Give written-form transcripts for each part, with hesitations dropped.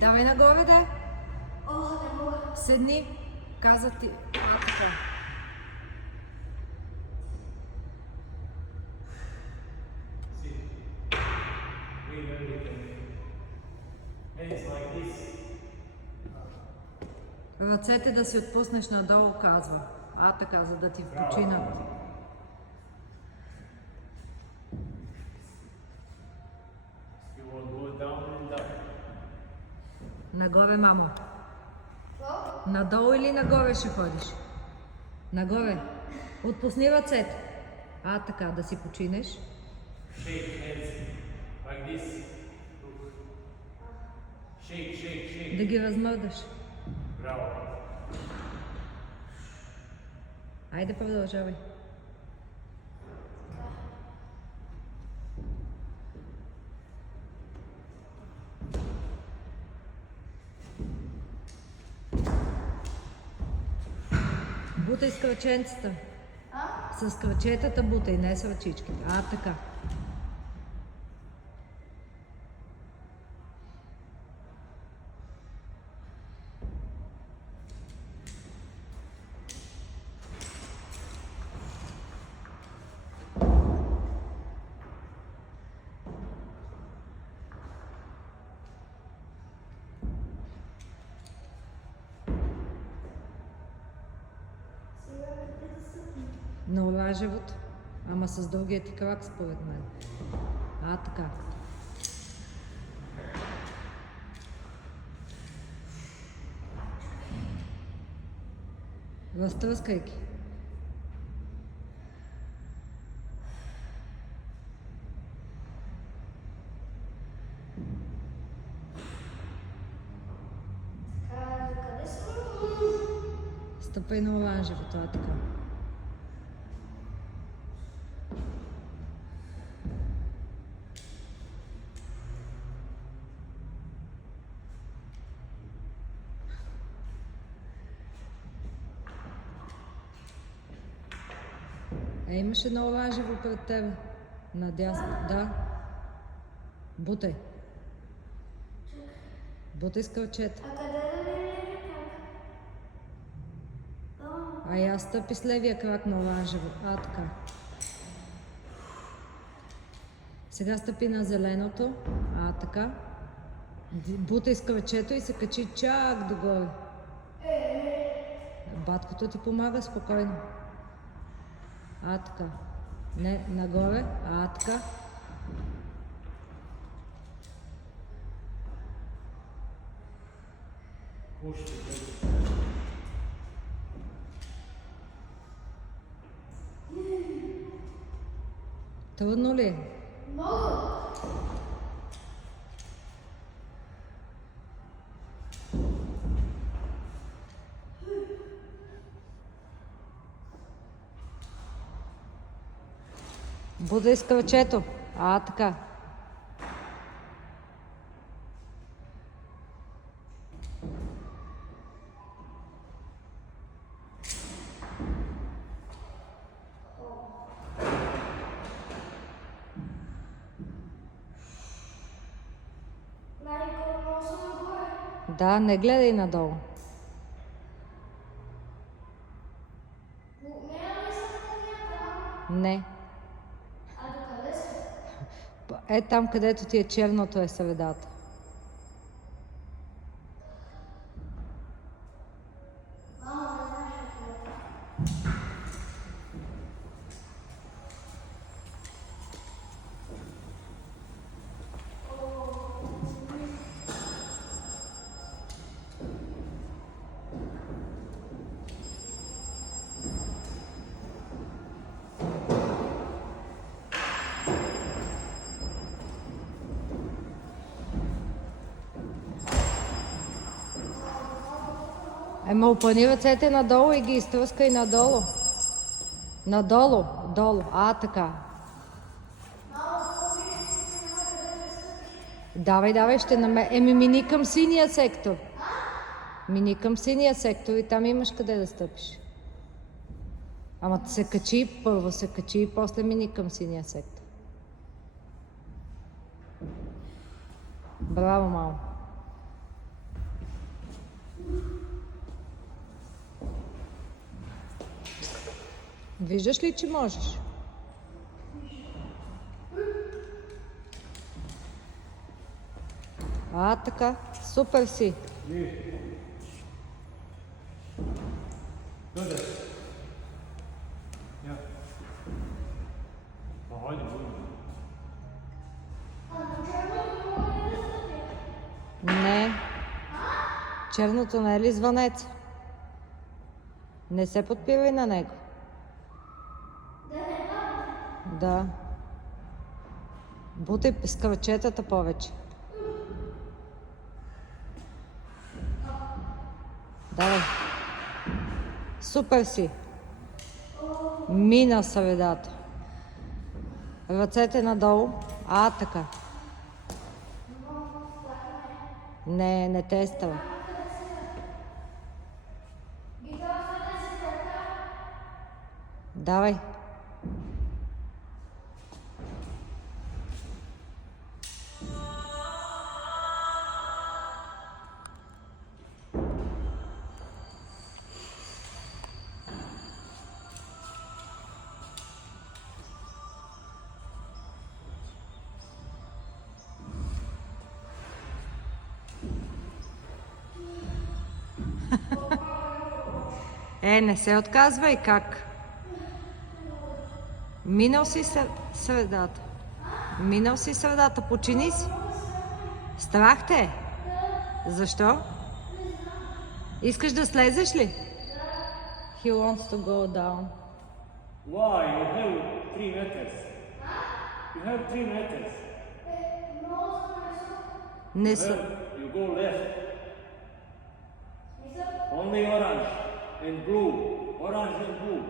Давай нагоре, да. О, не мога. Седни. Каза ти. Така. Ръцете да си отпуснеш надолу, казва. Така, за да ти починат. Нагоре, мамо. Надолу или нагоре ще ходиш? Нагоре. Отпусни ръцете. Така, да си починеш. Да ги размърдаш. Айде, продължавай. Бутай с кръченцата. С кръчетата бутай, не с ръчичките. Така. На оранжевото, ама с дългия ти крак, според мен. Така. Разтръскайки. Стъпай на оранжевото, така. Имаше едно оранжево пред тебе. Надясно. Да. Бутай. Бутай с кръчета. Къде да ми е как? Я стъпи с левия крак на оранжево. Така. Сега стъпи на зеленото. Така. Бутай с кръчето и се качи чак догоре. Баткото ти помага спокойно. Така. Не, нагоре. Така. Трудно ли? Много. Будай с кръчето. Така. Да, не гледай надолу. Не. Там, където ти е черното, е средата. Опъни ръцете надолу и ги изтръскай надолу. Надолу, долу. Така. Давай, ще мини към синия сектор. Мини към синия сектор и там имаш къде да стъпиш. Ама се качи, първо се качи и после мини към синия сектор. Браво, мамо. Виждаш ли, че можеш? Така. Супер си. Good. Ja. Heute wohl. Не. Черното не е ли звънец? Не се подпирай на него. Да. Бутай с кръчетата повече. Давай. Супер си. Мина средата. Ръцете надолу. Така. Не те е става. Давай. Не се отказвай, как? Минал си средата. Минал си средата, почини си. Страх те е. Защо? Искаш да слезеш ли? He wants to go down. Why? You have 3 meters. You have 3 meters. Не са. You go left. Only orange and blue. Orange and blue.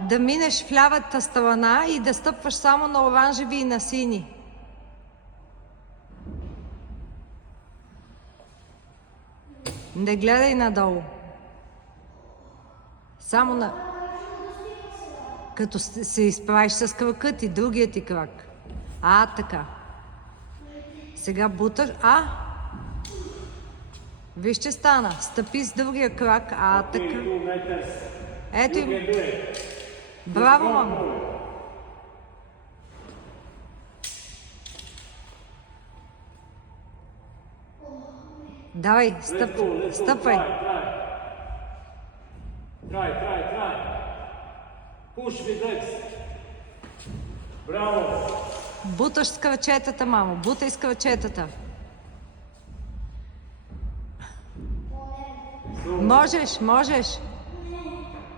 Да минеш в лявата страна и да стъпваш само на оранжеви и на сини. Не гледай надолу. Само на... Като се изправиш с крака ти, другия ти крак. Така. Сега буташ. Виж, че стана. Стъпи с другия крак. Така. 2 meters. Ето You и... can do it. Браво, мамо. Давай, Let's go. стъпвай. Try. Push with legs. Браво. Буташ с крачетата, мамо. Бутай с крачетата. Можеш.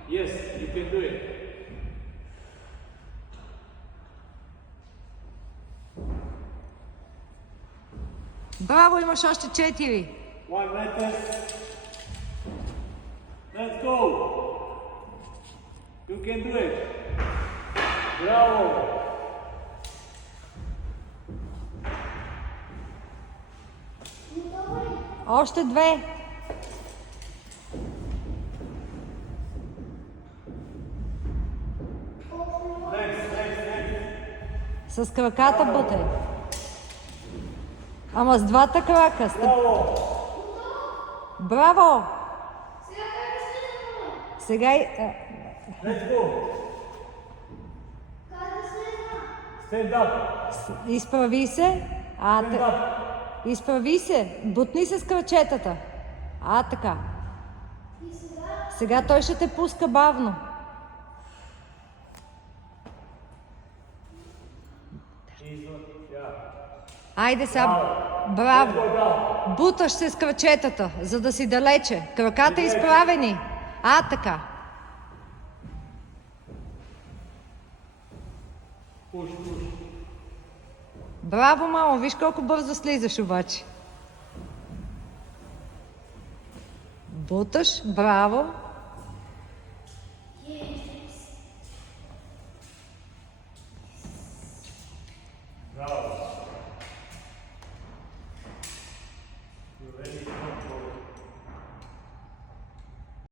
Yes, you can do it. Браво, имаш още 4. 1 meter. Let's go. You can do it. Bravo. Още 2. С краката бутай. Ама с двата крака. Браво! Сега и... Let's go. Stand up. Изправи се. Stand up. Изправи се. Бутни се с крачетата. Така. Сега той ще те пуска бавно. Айде сега. Браво. Буташ се с крачетата, за да си далече. Краката изправени. Така. Push. Браво, мамо. Виж колко бързо слизаш обаче. Буташ. Браво.